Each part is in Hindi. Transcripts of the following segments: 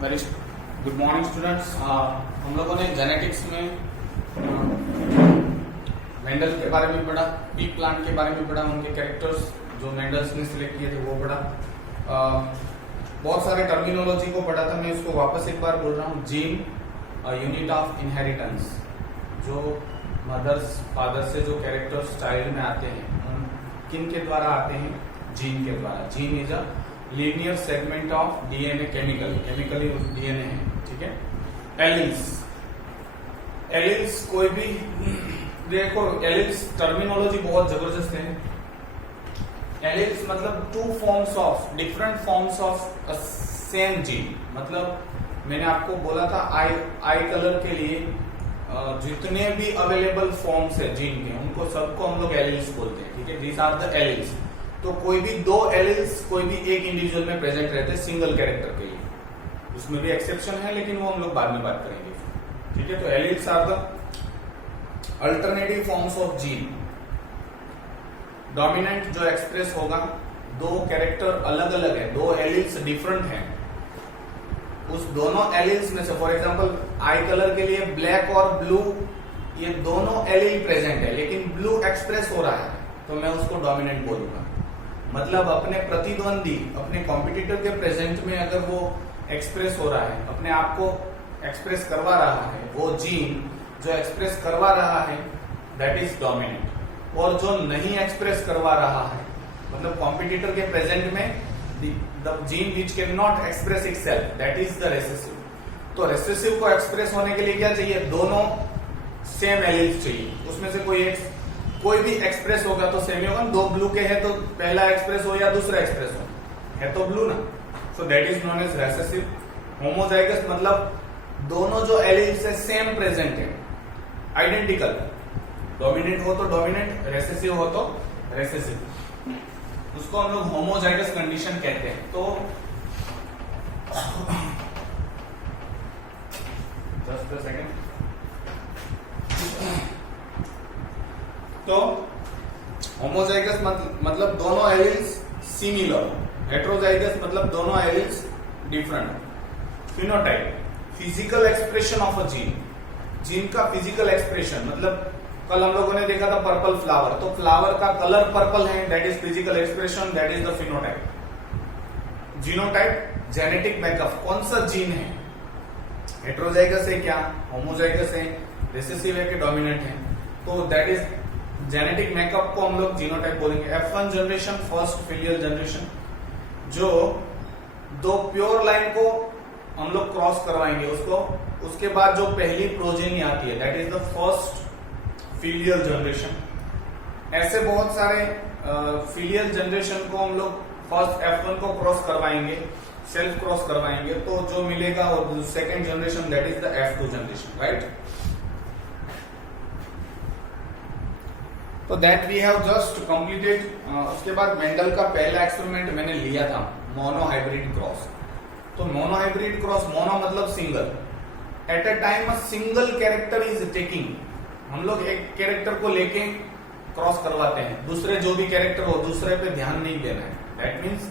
Very good morning students. हम लोगों ने जेनेटिक्स में मेंडल के बारे में पढ़ा, पी प्लांट के बारे में पढ़ा, उनके कैरेक्टर्स जो मेंडल्स ने सिलेक्ट किए थे वो पढ़ा। बहुत सारे टर्मिनोलॉजी को पढ़ा था। मैं उसको वापस एक बार बोल रहा हूँ। जीन यूनिट ऑफ इनहेरिटेंस, जो मदर्स फादर से जो कैरेक्टर्स चाइल्ड में आते हैं किन के द्वारा आते हैं? जीन के द्वारा। Gene is a linear segment of DNA, chemically DNA है, ठीक है। एलिल्स कोई भी देखो, एलिल्स टर्मिनोलॉजी बहुत जबरदस्त है। एलिल्स मतलब two forms of different forms of same gene. मतलब मैंने आपको बोला था आई कलर के लिए जितने भी अवेलेबल फॉर्म्स है जीन के, उनको सबको हम लोग एलिल्स बोलते हैं, ठीक है। These are the alleles. तो कोई भी दो एलिल्स कोई भी एक इंडिविजुअल में प्रेजेंट रहते हैं सिंगल कैरेक्टर के लिए। उसमें भी एक्सेप्शन है, लेकिन वो हम लोग बाद में बात करेंगे, ठीक है। तो alleles are the alternative forms of gene. Dominant जो एक्सप्रेस होगा, दो कैरेक्टर अलग अलग है, दो एलिल्स डिफरेंट हैं, उस दोनों एलिल्स में से फॉर एग्जांपल आई कलर के लिए ब्लैक और ब्लू, ये दोनों एलिल प्रेजेंट है, लेकिन ब्लू एक्सप्रेस हो रहा है, तो मैं उसको डोमिनेंट बोलूंगा। मतलब अपने प्रतिद्वंदी, अपने कॉम्पिटिटर के प्रेजेंट में अगर वो एक्सप्रेस हो रहा है, अपने आप को एक्सप्रेस करवा रहा है, वो जीन जो एक्सप्रेस करवा रहा है दैट इज डोमिनेंट। और जो नहीं एक्सप्रेस करवा रहा है, मतलब कॉम्पिटिटर के प्रेजेंट में the gene which cannot express itself, that is the recessive। तो recessive को एक्सप्रेस होने के लिए क्या चाहिए? दोनों सेम एलिल्स चाहिए। उसमें से कोई भी एक्सप्रेस होगा तो सेम ही होगा। दो ब्लू के हैं तो पहला एक्सप्रेस हो या दूसरा एक्सप्रेस हो, है तो ब्लू ना। So that is known as recessive. Homozygous मतलब दोनों जो एलिल्स है सेम प्रेजेंट है, आइडेंटिकल। डोमिनेंट हो तो डोमिनेंट, रेसेसिव हो तो रेसेसिव, उसको हम लोग होमोजाइगस कंडीशन कहते हैं। तो जस्ट अ सेकेंड। तो होमोजाइगस मतलब दोनों एलिल्स सिमिलर। हेट्रोजाइगस मतलब दोनों alleles different. Phenotype physical expression of a gene. Gene का फिजिकल एक्सप्रेशन मतलब कल हम लोगों ने देखा था पर्पल फ्लावर, तो फ्लावर का कलर पर्पल है, that is physical expression, that is the phenotype. Genotype genetic makeup, कौन सा जीन है, हेट्रोजाइगस है क्या, होमोजाइगस है, रिसेसिव है कि डोमिनेंट है, तो दैट इज जेनेटिक मेकअप को हम लोग जीनोटाइप बोलेंगे। F1 generation, first filial generation, जो दो प्योर लाइन को हम लोग क्रॉस करवाएंगे उसको, उसके बाद जो पहली प्रोजेनी आती है that is the first filial generation. ऐसे बहुत सारे फिलियल जनरेशन को हम लोग फर्स्ट F1 को क्रॉस करवाएंगे, सेल्फ क्रॉस करवाएंगे, तो जो मिलेगा और second generation that is the F2 generation, right. तो that we have just completed. उसके बाद मेंडल का पहला एक्सपेरिमेंट मैंने लिया था, मोनोहाइब्रिड क्रॉस। तो मोनोहाइब्रिड क्रॉस, मोनो मतलब single, at a time a single character is taking. हम लोग एक कैरेक्टर को लेके क्रॉस करवाते हैं, दूसरे जो भी कैरेक्टर हो दूसरे पे ध्यान नहीं देना है। दैट मीन्स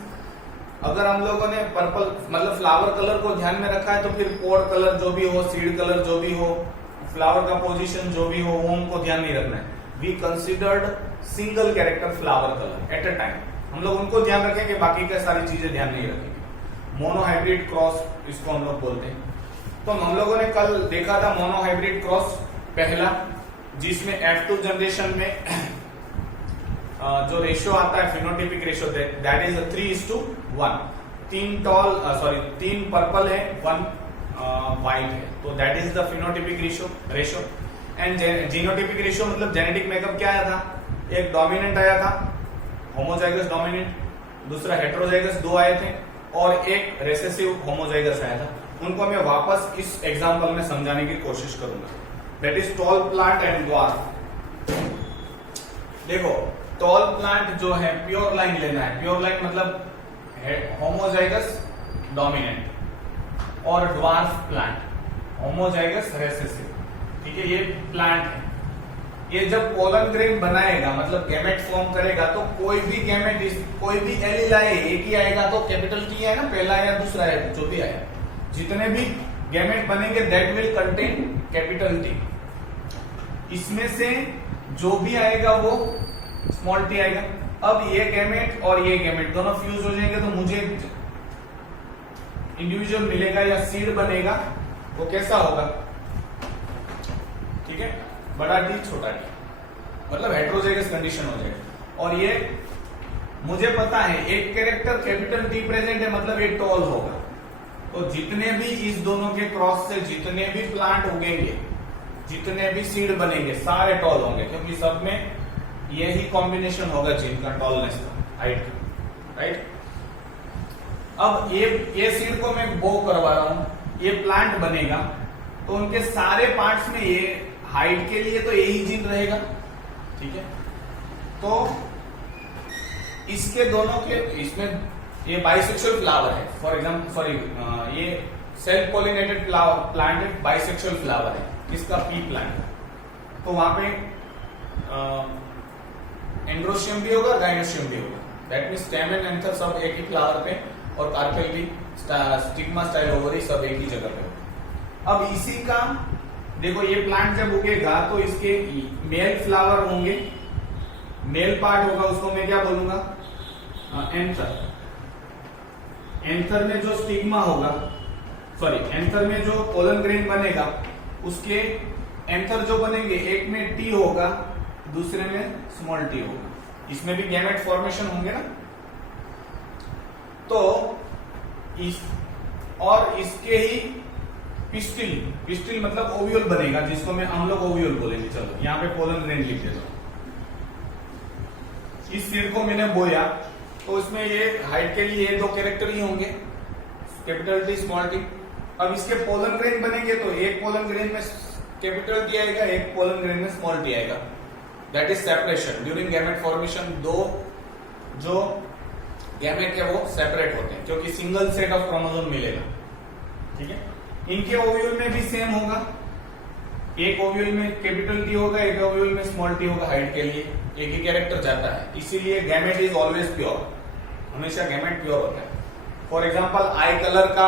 अगर हम लोगों ने पर्पल मतलब फ्लावर कलर को ध्यान में रखा है, तो फिर पोड कलर जो भी हो, सीड कलर जो भी हो, फ्लावर का पोजीशन जो भी हो, वो हमको ध्यान नहीं रखना है। We considered single character flower colour at a time. हम लोग उनको ध्यान रखेंगे, बाकी का सारी चीजें ध्यान नहीं रखेंगे। मोनोहाइब्रिड क्रॉस इसको हम लोग बोलते हैं। तो हम लोगों ने कल देखा था मोनोहाइब्रिड क्रॉस पहला, जिसमें F2 जनरेशन में जो रेशियो आता है फिनोटिपिक रेशियो दैट इज 3:1। तीन पर्पल है, 1 व्हाइट है, तो that is the phenotypic ratio. And genotypic ratio मतलब जेनेटिक मेकअप क्या आया था? एक डोमिनेंट आया था, होमोजाइगस डोमिनेंट, दूसरा हेट्रोजाइगस, दो आए थे, और एक रेसेसिव होमोजाइगस आया था। उनको मैं वापस इस एग्जाम्पल में समझाने की कोशिश करूंगा। That is tall plant and dwarf. देखो टॉल प्लांट जो है प्योर लाइन लेना है, प्योर लाइन मतलब होमोजाइगस डोमिनेंट, और ड्वार्फ प्लांट होमोजाइगस रेसेसिव, ठीक है। ये प्लांट है, ये जब पोलन ग्रेन बनाएगा मतलब गैमेट फॉर्म करेगा, तो कोई भी गैमेट कोई भी एलिल आए एक ही आएगा, तो कैपिटल टी है ना, पहला या दूसरा है जो भी आया, जितने भी गैमेट बनेंगे that will contain capital T, इसमें से जो भी आएगा वो स्मॉल टी आएगा। अब ये गैमेट और ये गैमेट दोनों फ्यूज हो जाएंगे तो मुझे इंडिविजुअल मिलेगा या सीड बनेगा, वो कैसा होगा, ठीक है, बड़ा टी छोटा टी, मतलब हेट्रोजाइगस कंडीशन हो जाएगा। और ये मुझे पता है एक कैरेक्टर कैपिटल टी प्रेजेंट है, मतलब ये टॉल होगा। तो जितने भी इस दोनों के क्रॉस से जितने भी प्लांट उगेंगे, जितने भी सीड बनेंगे, सारे टॉल होंगे, क्योंकि सब में यही कॉम्बिनेशन होगा जिनका टॉलनेस का, हाइट, राइट। अब ये सीड को मैं बो करवा रहा हूं, ये प्लांट बनेगा तो उनके सारे पार्ट्स में ये हाइट के लिए तो यही जीन रहेगा, ठीक है। तो इसके दोनों के, इसमें ये बाइसेक्सुअल फ्लावर है, फॉर एग्जाम्पल ये सेल्फ पॉलिनेटेड प्लांट है, बाइसेक्सुअल फ्लावर है, इसका पी प्लांट। तो वहां पे एंड्रोशियम भी होगा, गाइनोशियम भी होगा, that mean stem and anther सब एक ही फ्लावर पे, और कार्पेल भी, स्टिग्मा, स्टाइल ओवरी सब एक ही जगह पे होगा। अब इसी का देखो, ये प्लांट जब उगेगा तो इसके मेल फ्लावर होंगे, मेल पार्ट होगा, उसको मैं क्या बोलूंगा, एंथर। एंथर में जो स्टिग्मा होगा, सॉरी, एंथर में जो पोलन ग्रेन बनेगा, उसके एंथर जो बनेंगे, एक में टी होगा, दूसरे में स्मॉल टी होगा, इसमें भी गैमेट फॉर्मेशन होंगे ना। तो और इसके ही पिस्टिल मतलब ओव्यूल बनेगा, जिसको मैं हम लोग ओव्यूल बोलेंगे। चलो यहाँ पे पोलन ग्रेन लिख देता हूं। इस सीड को मैंने बोया तो इसमें ये हाइट के लिए ये दो कैरेक्टर ही होंगे, कैपिटल टी, स्मॉल टी। अब इसके पोलन ग्रेन बनेंगे तो एक पोलन ग्रेन में कैपिटल टी आएगा, एक पोलन ग्रेन में स्मॉल टी आएगा, that is separation during gamete formation. दो जो गैमेट है वो सेपरेट होते हैं, क्योंकि सिंगल सेट ऑफ क्रोमोसोम मिलेगा, ठीक है। इनके ओव्यूल में भी सेम होगा, एक ओव्यूल में कैपिटल टी होगा, एक ओव्यूल में स्मॉल टी होगा, हाइट के लिए एक ही कैरेक्टर जाता है, इसीलिए गैमेट इज ऑलवेज प्योर, हमेशा गैमेट प्योर होता है। फॉर एग्जाम्पल आई कलर का,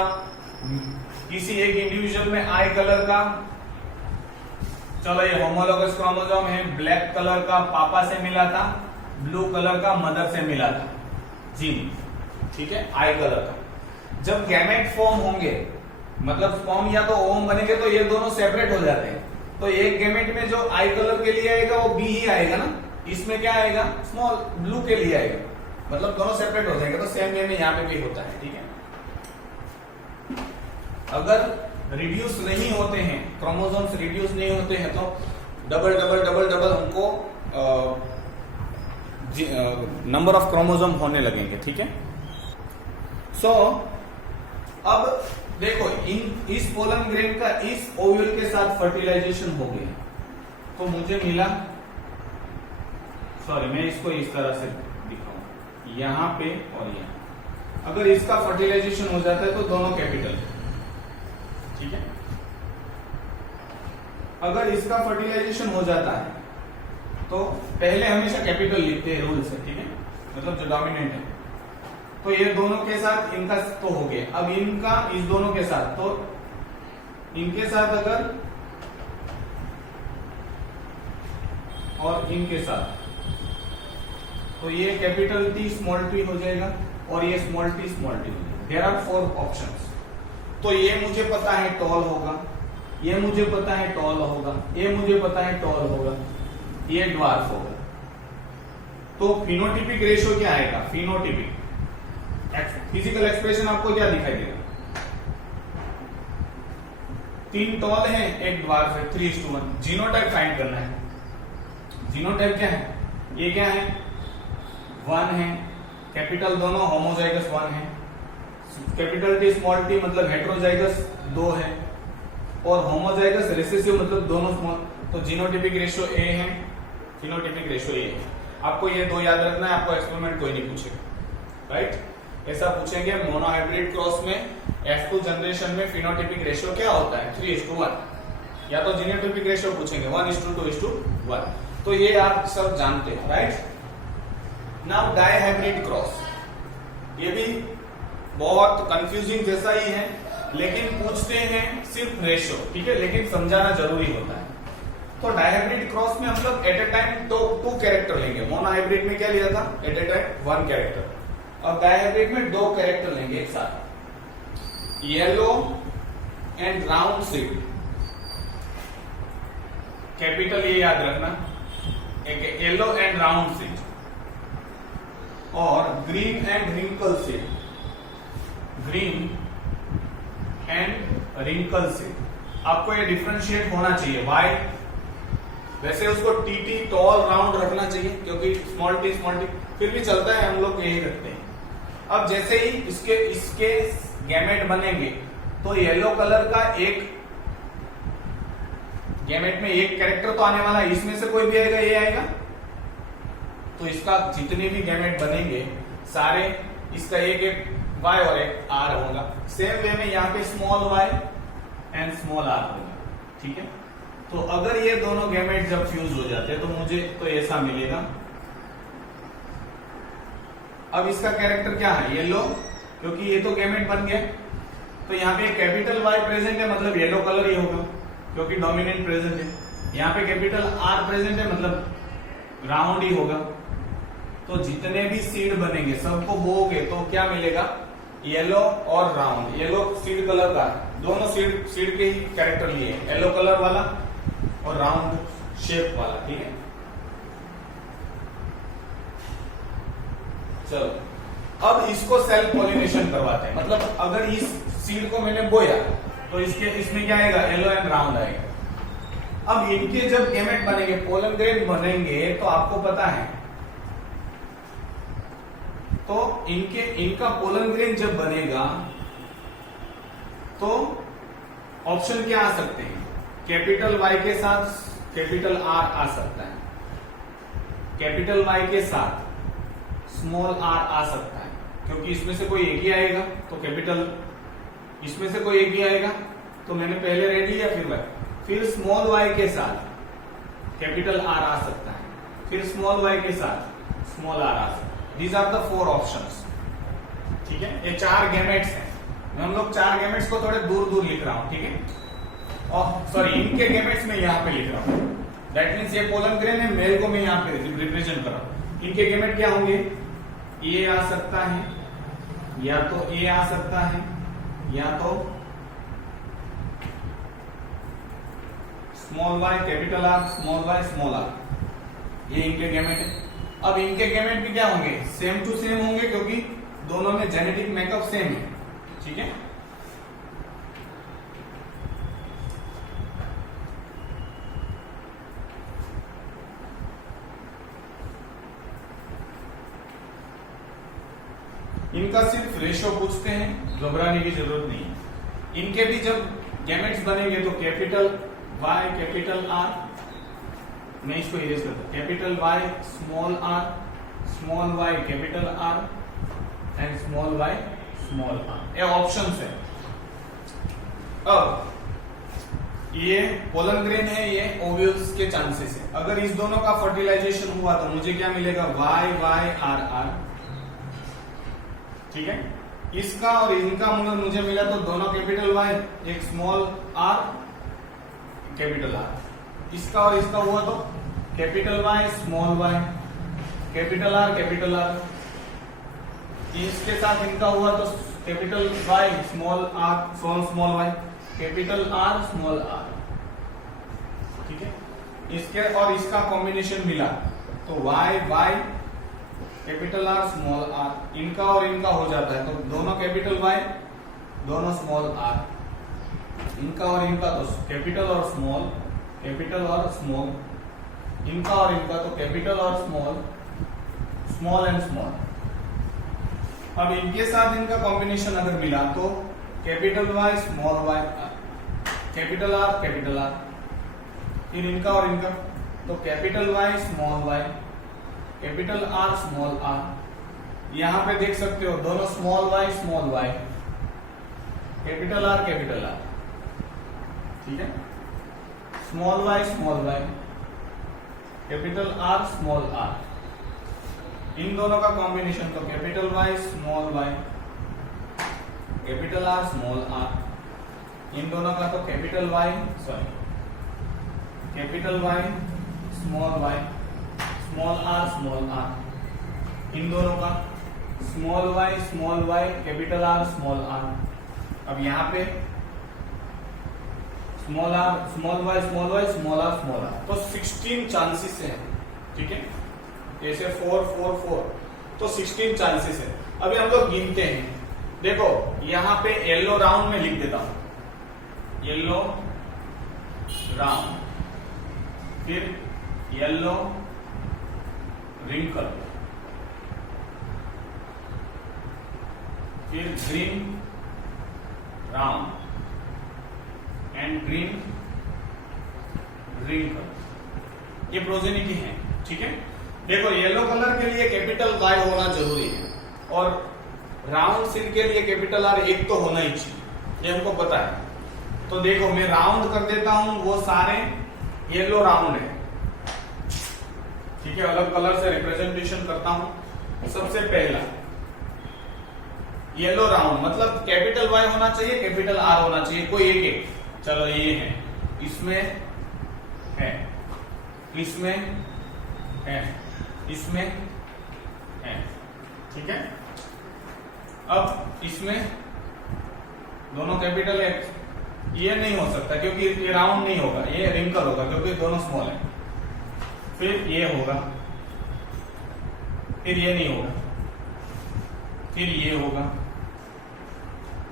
किसी एक इंडिविजुअल में आई कलर का, चलो ये होमोलोगस क्रोमोसोम है, ब्लैक कलर का पापा से मिला था, ब्लू कलर का मदर से मिला था जीन, ठीक है, आई कलर का। जब गैमेट फॉर्म होंगे, मतलब फॉर्म या तो ओम बनेंगे, तो ये दोनों सेपरेट हो जाते हैं। तो एक गैमेट में जो आई कलर के लिए आएगा वो बी ही आएगा ना, इसमें क्या आएगा, स्मॉल ब्लू के लिए आएगा, मतलब दोनों सेपरेट हो जाएंगे। तो सेम वे में यहाँ पे भी होता है, ठीक है। अगर रिड्यूस नहीं होते हैं, क्रोमोसोम्स रिड्यूस नहीं होते हैं, तो डबल डबल डबल डबल हमको नंबर ऑफ क्रोमोसोम होने लगेंगे, ठीक है। सो अब देखो, इस पोलन ग्रेन का इस ओव्यूल के साथ फर्टिलाइजेशन हो गया, तो मुझे मिला, सॉरी मैं इसको इस तरह से दिखाऊं, यहां पे और यहां। अगर इसका फर्टिलाइजेशन हो जाता है तो दोनों कैपिटल, ठीक है। अगर इसका फर्टिलाइजेशन हो जाता है तो पहले हमेशा कैपिटल लिखते हैं रूल से, ठीक है, मतलब जो डोमिनेंट है। तो ये दोनों के साथ इनका तो हो गया, अब इनका इस दोनों के साथ, तो इनके साथ अगर और इनके साथ, तो ये कैपिटल टी स्मॉल टी हो जाएगा, और ये स्मॉल टी हो जाएगा। There are 4 options. तो ये मुझे पता है टॉल होगा, ये मुझे पता है टॉल होगा, ये मुझे पता है टॉल होगा, ये ड्वार्फ होगा। तो फिनोटिपिक रेशियो क्या आएगा, फिनोटिपिक फिजिकल एक्सप्रेशन आपको क्या दिखाई देगा, 3 टॉल है, 1 ड्वार्फ है, 3:1। जीनोटाइप फाइंड करना है। जीनोटाइप क्या है, ये क्या है, 1 है, कैपिटल दोनों होमोजाइगस 1 है, कैपिटल टी स्मॉल टी मतलब हेट्रोजाइगस 2 है, और होमोजाइगस रिसेसिव मतलब दोनों स्मॉल। तो जीनोटिपिक रेशियो ए है, फिनोटिपिक रेशियो ए है। आपको ये 2 याद रखना है, आपको एक्सपेरिमेंट कोई नहीं पूछेगा, राइट। ऐसा पूछेंगे मोनोहाइब्रिड क्रॉस में F2 जनरेशन में फिनोटिपिक रेशियो क्या होता है, 3:1, या तो जीनोटिपिक रेशियो पूछेंगे 1:2:1। तो ये आप सब जानते हो, राइट। नाउ डाइहाइब्रिड क्रॉस, ये भी बहुत कंफ्यूजिंग जैसा ही है, लेकिन पूछते हैं सिर्फ रेशो, ठीक है, लेकिन समझाना जरूरी होता है। तो डायहाइब्रिड क्रॉस में हम लोग at a time two character लेंगे। मोनोहाइब्रिड में क्या लिया था, एट ए टाइम 1 कैरेक्टर, और डायहाइब्रिड में 2 कैरेक्टर लेंगे एक साथ। Yellow and round seed, capital ये याद रखना, एक येलो एंड राउंड सीड, और green and wrinkle seed, green and wrinkle seed. आपको ये डिफरेंशिएट होना चाहिए। वाई वैसे उसको टीटी टॉल राउंड रखना चाहिए क्योंकि स्मॉल टी फिर भी चलता है, हम लोग यही रखते हैं। अब जैसे ही इसके गैमेट बनेंगे तो येलो कलर का एक गैमेट में एक कैरेक्टर तो आने वाला है, इसमें से कोई भी आएगा, ये आएगा, तो इसका जितने भी गैमेट बनेंगे सारे, इसका एक एक y और एक r होगा। सेम वे में यहाँ पे small y and small r होगा, ठीक है। तो अगर ये दोनों गैमेट जब फ्यूज हो जाते हैं तो मुझे तो ऐसा मिलेगा। अब इसका कैरेक्टर क्या है, येलो, क्योंकि ये तो गैमेट बन गया, तो यहाँ पे कैपिटल Y प्रेजेंट है, मतलब येलो कलर ही होगा क्योंकि डोमिनेंट प्रेजेंट है। यहाँ पे कैपिटल R प्रेजेंट है, मतलब राउंड ही होगा। तो जितने भी सीड बनेंगे सबको बोओगे तो क्या मिलेगा, येलो और राउंड। येलो सीड कलर का, दोनों सीड के ही कैरेक्टर लिए, येलो कलर वाला और राउंड शेप वाला, ठीक है। चलो अब इसको सेल्फ पॉलिनेशन करवाते हैं। मतलब अगर इस सीड को मैंने बोया तो इसमें क्या आएगा, येलो एंड राउंड आएगा। अब इनके जब गैमेट बनेंगे, पोलन ग्रेन बनेंगे, तो आपको पता है, तो इनका पोलन ग्रेन जब बनेगा तो ऑप्शन क्या आ सकते हैं, कैपिटल Y के साथ कैपिटल R आ सकता है, कैपिटल Y के साथ स्मॉल r आ सकता है, क्योंकि इसमें से कोई एक ही आएगा तो कैपिटल, इसमें से कोई एक ही आएगा तो मैंने पहले रेड लिया, फिर स्मॉल y के साथ कैपिटल R आ सकता है, फिर स्मॉल y के साथ स्मॉल r आ सकता है। दीज आर द 4 ऑप्शंस, ठीक है। ये 4 गैमेट्स हैं, हम लोग 4 गैमेट्स को थोड़े दूर दूर लिख रहा हूं, ठीक है। और सॉरी, इनके गैमेट्स में यहाँ पे लिख रहा हूं, दैट मीन्स ये पोलन ग्रेन है, मेल को मैं यहाँ पे रिप्रेजेंट कर रहा हूं। इनके गैमेट क्या होंगे, ए आ सकता है, या तो ए आ सकता है, या तो small y capital R, small y small r, ये इनके गैमेट है। अब इनके गैमेट भी क्या होंगे, सेम टू सेम होंगे क्योंकि दोनों में जेनेटिक मेकअप सेम है, ठीक है। इनका सिर्फ रेशो पूछते हैं, घबराने की जरूरत नहीं है। इनके भी जब गैमेट्स बनेंगे तो कैपिटल Y कैपिटल R, मैं इसको इरेज करता हूं, capital Y small r, small y capital R and small y small r, ये ऑप्शंस है। अब ये पोलन ग्रेन है, ये ओव्यूल्स के चांसेस है। अगर इस दोनों का फर्टिलाइजेशन हुआ तो मुझे क्या मिलेगा, Y Y R R, ठीक है। इसका और इनका मुझे मिला तो दोनों कैपिटल Y, एक स्मॉल r कैपिटल R। इसका और इसका हुआ तो capital Y small y capital R capital R। इसके साथ इनका हुआ तो capital Y small r small y capital R small r, ठीक है। इसके और इसका कॉम्बिनेशन मिला तो Y Y capital R small r, इनका और इनका हो जाता है तो दोनों कैपिटल Y दोनों स्मॉल r, इनका और इनका तो कैपिटल और स्मॉल, कैपिटल और स्मॉल, इनका और इनका तो कैपिटल और स्मॉल, स्मॉल एंड स्मॉल। अब इनके साथ इनका कॉम्बिनेशन अगर मिला तो capital Y small y capital R capital R, फिर इनका और इनका तो capital Y small y capital R small r। यहां पे देख सकते हो दोनों small y capital R capital R, ठीक है। Small y capital R small r, इन दोनों का कॉम्बिनेशन तो capital Y small y capital R small r, इन दोनों का तो capital Y small Y small R, इन दोनों का small Y capital R small R. अब यहाँ पे स्मॉल वाई स्मॉल आर, तो 16 चांसेस है, ठीक है, जैसे 4 4 4, तो 16 चांसेस है। अभी हम लोग गिनते हैं, देखो यहाँ पे येलो राउंड में लिख देता हूं, येलो राउंड, फिर येलो रिंकल, फिर green round and green wrinkle, ये प्रोजेनिटी है, ठीक है। देखो येलो कलर के लिए कैपिटल वाई होना जरूरी है और राउंड सीड के लिए कैपिटल आर एक तो होना ही चाहिए, ये हमको पता है। तो देखो मैं राउंड कर देता हूं, वो सारे येलो राउंड है, ठीक है, अलग कलर से रिप्रेजेंटेशन करता हूं। सबसे पहला येलो राउंड मतलब कैपिटल वाई होना चाहिए, कैपिटल आर होना चाहिए, कोई एक। चलो ये है, इसमें है, इसमें है, इसमें है, ठीक है। अब इसमें दोनों कैपिटल है, ये नहीं हो सकता क्योंकि ये राउंड नहीं होगा, ये रिंकल होगा क्योंकि दोनों स्मॉल है। फिर ये होगा, फिर ये नहीं होगा, फिर ये होगा,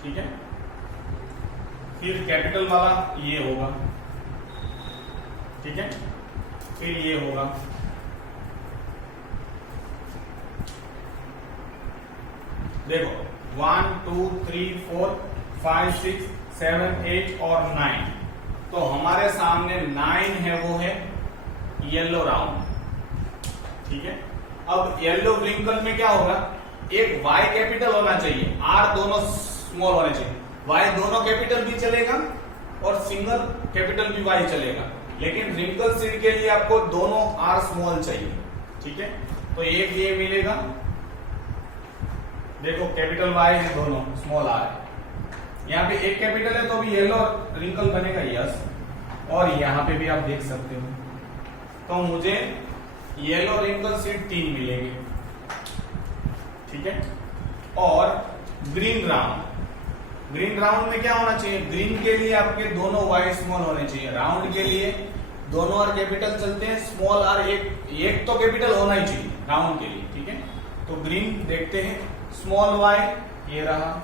ठीक है। फिर कैपिटल वाला ये होगा, ठीक है, फिर ये होगा, देखो 1 2 3 4 5 6 7 8 और 9, तो हमारे सामने 9 है, वो है येलो राउंड, ठीक है। अब येलो रिंकल में क्या होगा, एक वाई कैपिटल होना चाहिए, आर दोनों स्मॉल होने चाहिए, वाई दोनों कैपिटल भी चलेगा और सिंगल कैपिटल भी वाई चलेगा, लेकिन रिंकल सीड के लिए आपको दोनों आर स्मॉल चाहिए, ठीक है। तो एक ये मिलेगा, देखो कैपिटल वाई है, दोनों स्मॉल आर है, यहाँ पे एक कैपिटल है तो भी येलो रिंकल बनेगा, यस। और यहाँ पे भी आप देख सकते हो, तो मुझे येलो रिंकल सीड 3 मिलेंगे, ठीक है। और ग्रीन राउंड में क्या होना चाहिए, ग्रीन के लिए आपके दोनों वाई स्मॉल होने चाहिए, राउंड के लिए दोनों आर कैपिटल चलते हैं, स्मॉल आर एक तो कैपिटल होना ही चाहिए राउंड के लिए, ठीक है। तो ग्रीन देखते हैं, स्मॉल वाई ये रहा,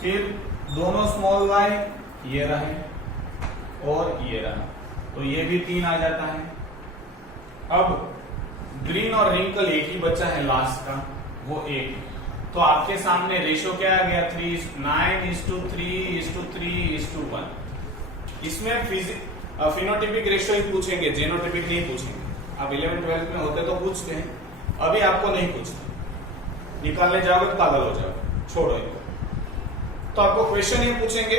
फिर दोनों स्मॉल वाई ये रहे और ये रहा, तो ये भी 3 आ जाता है। अब ग्रीन और रिंकल एक ही बचा है लास्ट का, वो 1, तो आपके सामने रेशो क्या आ गया, 9:3:3:1। इसमें फिनोटिपिक रेशो ही पूछेंगे, जेनोटिपिक नहीं पूछेंगे। आप 11-12 में होते तो पूछते हैं, अभी आपको नहीं पूछते, निकालने जाओगे तो पागल हो जाओगे, छोड़ो इनको। तो आपको क्वेश्चन ये पूछेंगे,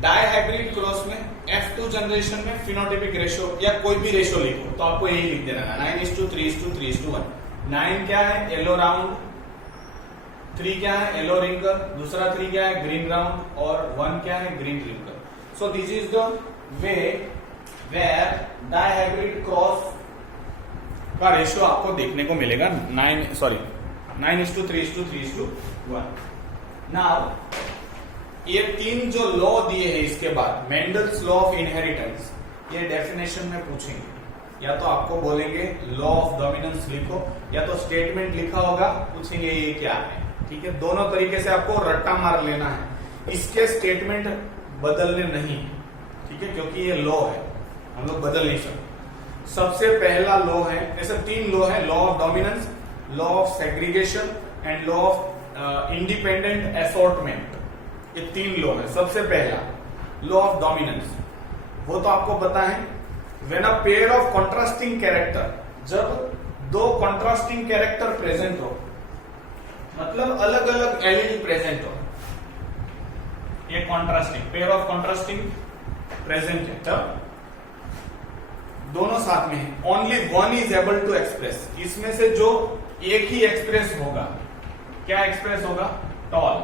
डाई हाइब्रिड क्रॉस में F2 जनरेशन में फिनोटिपिक रेशो या कोई भी रेशो लिखो, तो आपको यही लिख देना है 9:3:3:1। 9 क्या है, येलो राउंड, 3 क्या है, येलो रिंकल, दूसरा 3 क्या है, ग्रीन राउंड, और 1 क्या है, green wrinkle. So this is the way where dihybrid cross का रेशियो आपको देखने को मिलेगा, 9:3:3:1। नाउ ये 3 जो लॉ दिए हैं, इसके बाद मेंडल्स लॉ ऑफ इनहेरिटेंस, ये डेफिनेशन में पूछेंगे, या तो आपको बोलेंगे लॉ ऑफ डोमिनेंस लिखो, या तो स्टेटमेंट लिखा होगा, पूछेंगे ये क्या है, ठीक है। दोनों तरीके से आपको रट्टा मार लेना है, इसके स्टेटमेंट बदलने नहीं, ठीक है, क्योंकि ये लॉ है, हम लोग बदल नहीं सकते। सबसे पहला लॉ है, ऐसे 3 लॉ है, law of dominance, law of segregation and law of independent assortment, ये 3 लॉ है। सबसे पहला लॉ ऑफ डोमिनेंस, वो तो आपको पता है, when a pair of contrasting character, जब 2 कॉन्ट्रास्टिंग कैरेक्टर प्रेजेंट हो, मतलब अलग अलग एलील प्रेजेंट हो, ये contrasting, pair of contrasting present है, तब दोनों साथ में है, only one is able to express, इसमें से जो एक ही एक्सप्रेस होगा, क्या एक्सप्रेस होगा, tall,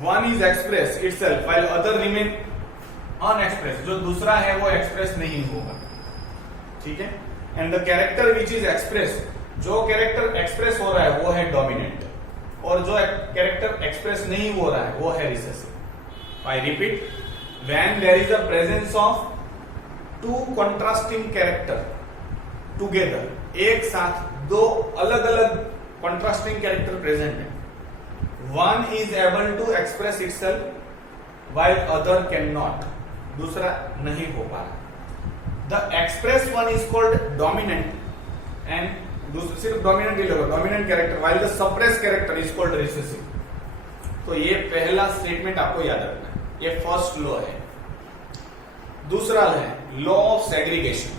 one is express itself while other remain unexpress, जो दूसरा है वो एक्सप्रेस नहीं होगा, ठीक है। And the character which is express, जो कैरेक्टर एक्सप्रेस हो रहा है वो है डोमिनेंट, और जो कैरेक्टर एक्सप्रेस नहीं हो रहा है वो है recessive. I repeat, when there is a presence of two contrasting character together, एक साथ दो अलग अलग कॉन्ट्रास्टिंग कैरेक्टर प्रेजेंट है, one is able to express itself while other can not, दूसरा नहीं हो पा रहा। The express one is called dominant, and सिर्फ डोमिनेंट ही लोग dominant character, while the suppress character is called recessive. तो ये पहला स्टेटमेंट आपको याद रखना है, ये फर्स्ट लॉ है। दूसरा है law of segregation.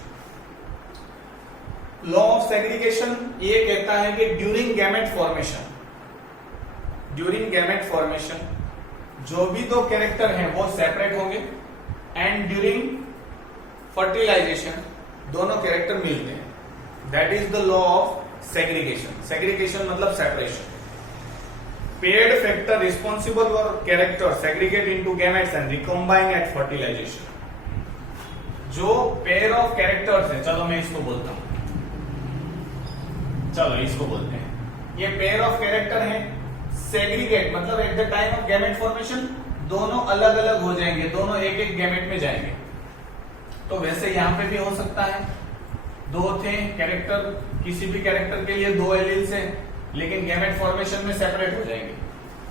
Law of segregation ये कहता है कि ड्यूरिंग गैमेट फॉर्मेशन जो भी दो कैरेक्टर हैं वो सेपरेट होंगे, एंड ड्यूरिंग फर्टिलाइजेशन दोनों कैरेक्टर मिलते हैं। That is the law of segregation. Segregation मतलब separation. Paired factor responsible for character segregate into gametes and recombine at fertilization. जो पेयर ऑफ कैरेक्टर्स है, चलो मैं इसको बोलता हूं, चलो इसको बोलते हैं, ये पेयर ऑफ कैरेक्टर है, सेग्रीगेट मतलब at the time of gamete formation दोनों अलग अलग हो जाएंगे, दोनों एक एक गैमेट में जाएंगे। तो वैसे यहां पे भी हो सकता है, दो थे कैरेक्टर, किसी भी कैरेक्टर के लिए दो एलील्स हैं, लेकिन गैमेट फॉर्मेशन में सेपरेट हो जाएंगे।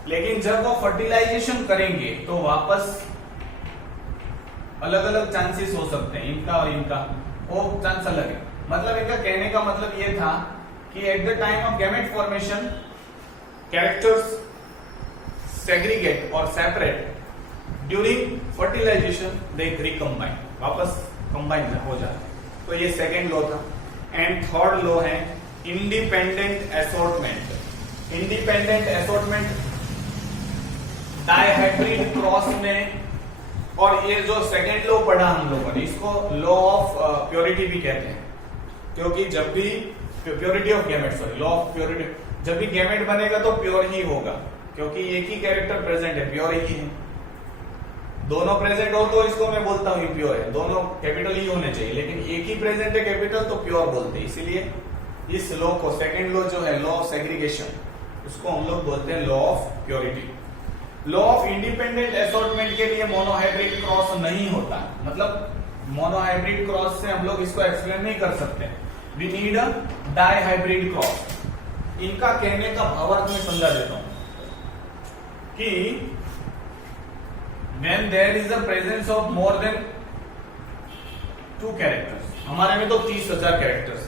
लेकिन जब वो फर्टिलाइजेशन करेंगे तो वापस अलग अलग चांसेस हो सकते हैं, इनका और इनका, वो चांस अलग है। मतलब इनका कहने का मतलब ये था कि at the time of gamete formation characters segregate और सेपरेट, ड्यूरिंग फर्टिलाइजेशन दे रिकम्बाइन, वापस कंबाइन हो जाते हैं। तो ये सेकेंड लॉ था। एंड थर्ड लॉ है independent assortment. Independent assortment dihybrid cross में, और ये जो सेकेंड लॉ पढ़ा हम लोगों ने, इसको लॉ ऑफ प्योरिटी भी कहते हैं, क्योंकि जब भी purity of gamete, sorry law of purity, जब भी गैमेट बनेगा तो प्योर ही होगा, क्योंकि एक ही कैरेक्टर प्रेजेंट है, प्योर ही है। दोनों प्रेजेंट हो तो इसको मैं बोलता हूँ प्योर है, दोनों कैपिटल ही होने चाहिए, लेकिन एक ही प्रेजेंट है कैपिटल तो प्योर बोलते हैं। इसीलिए इस लॉ को, सेकेंड लॉ जो है लॉ ऑफ सेग्रीगेशन, उसको हम लोग बोलते हैं law of purity. Law of independent assortment के लिए मोनोहाइब्रिड क्रॉस नहीं होता, मतलब मोनोहाइब्रिड क्रॉस से हम लोग इसको एक्सप्लेन नहीं कर सकते, we need a dihybrid cross. इनका कहने का भावार्थ मैं समझा देता हूं कि when there is a presence of more than 2 characters, हमारे में तो 30,000 कैरेक्टर्स,